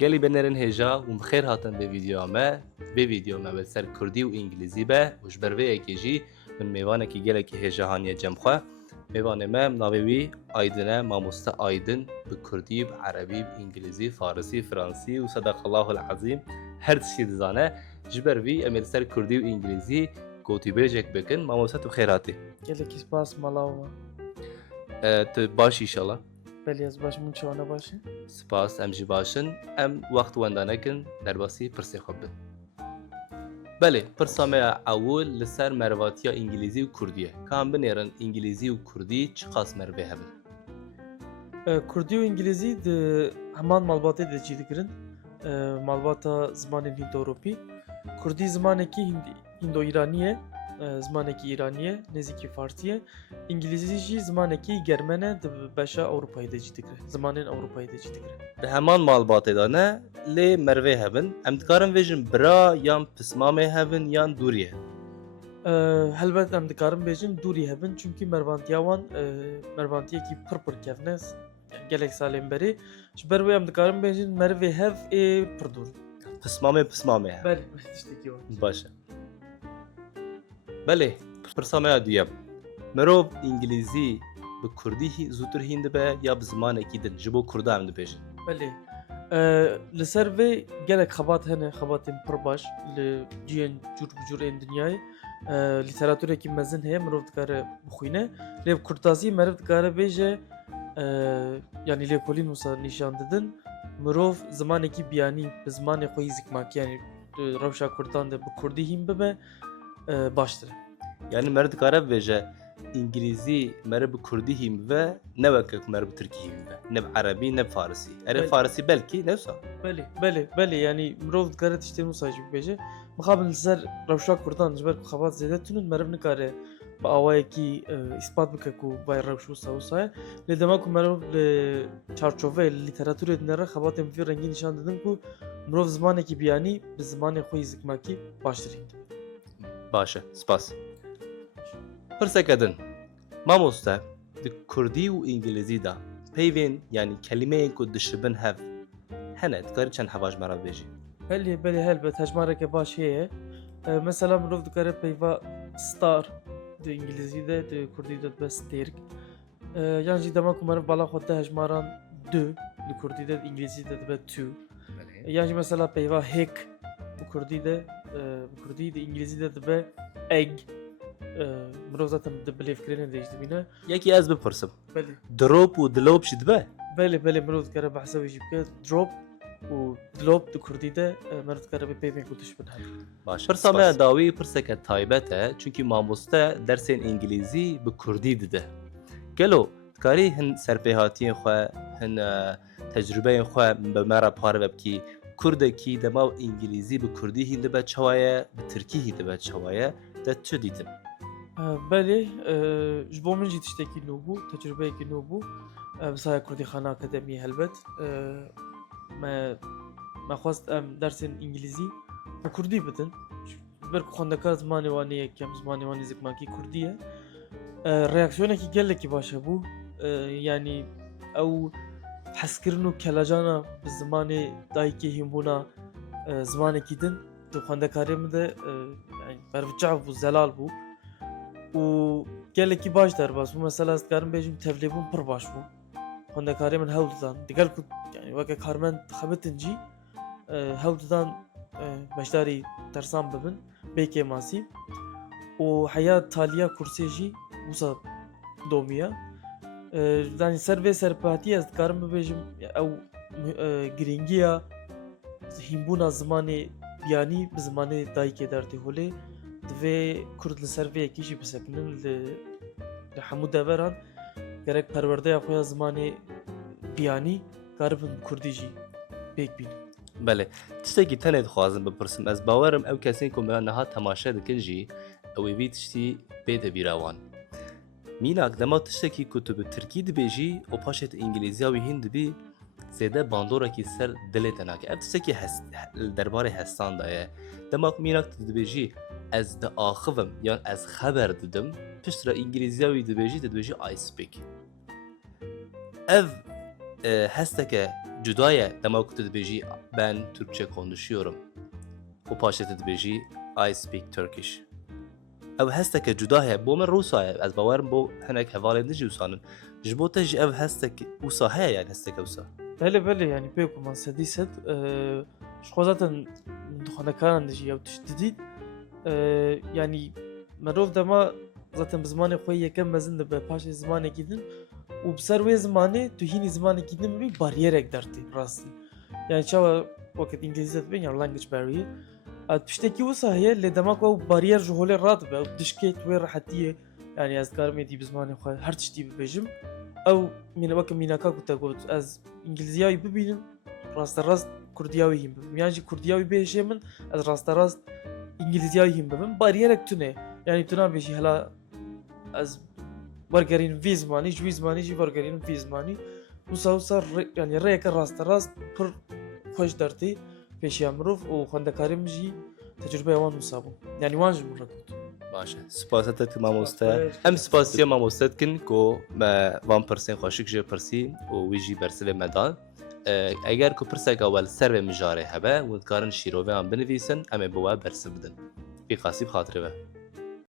Gelî benerin hêja û bixêr hatin vê videoya me. Vê video me bi ser Kurdî û İngilîzî be û ji ber vê yekê jî min mêvanekî gelekî hêja haniye cem xwe. Mêvanê me navê wî Aydin e, mamoste Aydin bi Kurdî, bi Erebî, bi İngilîzî, Farsî, Fransî û sedaqallahul ezîm her tiştî dizane. Ji ber vî em ê li ser Kurdî û İngilîzî gotîbêjek bikin. Mamoste tu bixêr hatî. Gelekî spas malav me. Tu baş înşallah. Belê ez baş min çawana baş e? Spas em jî başin. Em wext wenda nekin derbasî pirsê xwe bin. Belê, pirsa me ya ewil li ser merivatiya İngilîzî û Kurdî ye. Ka em binêrin İngilîzî û Kurdî çi qas merivê hebin? Kurdî û İngilîzî di heman malbatê de cî dikirin. Malbata zimanên Hind-Ewropî. Kurdî zimanekî Hindo-Îranî ye, zimanekî İranî ye, nêzîkî Farsî ye. İngilîzî jî zimanekî Germen e, di beşa Ewropayê de cî dikire. Zimanên Ewropayê de cî dikire. Di heman malbatê de ne lê merivê hebin. Em dikarin vêjin bira yan pismamê hebin yan dûriyê. Helbet em dikarin bêjin dûrî hebin çünkü mervantiya wan mervantiyekî pir kevne gelek salên berê. Ji ber wê em dikarin bêjin merivê hev ê pir dûr. Pismamê heb. Belê, tiştekî wan. Baş e. Belê, pirsa me ya duyem. Mirov İngilîzî bi Kurdî zûtir hîn dibe ya bi zimanekî din ji bo Kurda em dibêjin. Belê. Li ser vê gelek xebat hene, xebatên pir baş li ciyên cûr bi cûrên dinyayê. Lîteratûrekî mezin heye mirov dikare bixwîne. Lê bi kurtasî meriv dikare bêje yanî lêkolîn wisa nîşan didin. Mirov zimanekî biyanî bi zimanê xwe yî zikmakî yanî rewşa Kurdan de bi Kurdî hîn bibe baştir e. Yani mer dikare bêje İngilîzî mere bi Kurdî hîn bibe ne wekek mer bi Tirkî hîn bibe. Ne bi Erebî ne bi Farsî. Erê Farsî belkî ne wisa. Belê yanî mirov dikare tiştên wisa jî bibêje. Mixabin li ser rewşa Kurdan ji ber ku xebat zêde tune meriv nikare bi awayekî îspat bike ku vay rewş wisa ye. Lê dema ku mirov li çarçoveyê li lîteratûrê dinêre xebatên vî rengî nîşan didin ku mirov zimanekî biyanî bi zimanê xwe yî zikmakî baştir hîn. Baş e, spas. Pirseke din. Mamoste di Kurdî û İngilîzî de peyvên yanî kelimeyên ku dişibin hev hene dikarî çend heva ji me re bêjî. Belê helbet hejmareke baş heye. Mesela mirov dikare peyva star di İngilîzî de di Kurdî de dibe stêrk. Yan jî dema ku meriv bala xwe te hejmaran du li Kurdî de İngilîzî de dibe two. Yan jî mesela peyva hek bi Kurdî de di İngilîzî de dibe egg. Mirov zaten di bilêvkirênê de jî dibîne. Yekî ez bipirsim. Belê. Drop û dilop jî dibe? Belê mirov dikare behsa wî jî bike. Drop û dilop di Kurdî de meriv dikare bi peyvên ku dişibin hev. Baş. Pirsa me ya dawî pirseke taybet e çünkü mamoste dersên İngilîzî bi Kurdî dide. Gelo dikarî hin serpêhatiyên xwe hin tecrübeyên xwe bi me re parve bikî. Kurdekî dema İngilîzî bi Kurdî hîn dibe çawa ye, bi Tirkî hîn dibe çawa ye te tu dîtin. Belê ji bo min jî tiştekî nû bû, tecrübeyekî nû bû. Bi saya Kurdîxana Akademî helbet. Me xwast em dersên İngilîzî bi Kurdî bidin. Ber ku xwendekar zimanê wan ê yekem, zimanê wan ê zikmakî Kurdî ye. Reaksiyonekî gelekî baş hebû. Yani ew hezkirin û kelajana bi zimanê dayîkê hînbûna zimanekî din di xwendekariyê min de berbiçav bû, zelal bû. û gelekî baş derbas bû. Mesela ez dikarim bêjim tevlêbûn pir baş bû. Xwendekariyê min hewl didan. Digel ku yani weke karmend dixebitin jî hewl didan beşdarî dersan bibin, bêkê masî. û heya taliya kursê jî wisa domiya. Yani ser vê serpehatiyê ez dikarim bibêjim ew girîngiya hînbûna zimanê biyanî bi zimanê dayîkê dertê holê divê Kurd li ser vê yekî jî bisekinin li hemû deveran gerek perwerdeya xwe ya zimanê biyanî garibin Kurdî jî pêk bînin. Belê. Tiştekî tenê dixwazim bipirsim. Ez bawerim ew kesên ku me niha temaşe dikin jî ew ê vî tiştî bêde bîra wan. Mînak dema tiştekî ku tu bi Tirkî dibêjî û paşê tu İngilîziya wî hîn dibî zêde bandorekî ser dilê te nake. Ev tiştekî derbarê hestan da ye. Dema ku mînak tu dibêjî ez diaxivim yan ez xeber didim piştre İngilîziya wî dibêjî tu dibêjî I speak. Ev hesteke cudaya dema ku tu dibêjî ben Türkçe konuşuyorum. û paşê tu dibêjî I speak Turkish. Ev hesteke cuda heye bo min Rûsa ye. Ez bawerim bo hinek hevalên din jî wîsanin. Ji bo te jî ev hestek wisa heye yani hesteke wisa. بله بله يعني بيكم من سديست شخو zaten دخانكان دجي او تشتديد يعني مروف دما zaten بزماني خوي يكم مزن به پاش زمانه گیدن و بسر وی زمانه تو هینی زمانه گیدن بی باریرک درتی راستی yani çava vakit İngilizce ben ya language barrier tüşteki o sahiye le demek o bariyer jhole rahat be dişket ve rahatiye yani az karım edi bizmane xoy her tişti bejim ev mina bakın mina ka kuta got az İngilizceyi bibinin rasta rast Kurdiyavi him bibim yani Kurdiyavi bejemin az rasta rast İngilizceyi him bibim bariyerek tüne yani tüna beji hala az vargerin vizmani jvizmani ji vargerin vizmani وسا يعني ريك راست راست پر خوش درتي پیش امروف و خواندکاریم جی تجربه وان مصابو يعني وان جمر كنت باشه سپاسەتت مامۆستا ئەم سپاسیە مامۆستت کن کۆ وان پرسên xweşik jê pirsî û wî jî bersivê me da eger ku pirseka wel ser vê mijarê hebe û dikarin şîroveyan binivîsin em ê bi we bersiv bidin. Pî qasî bi xatirê ve.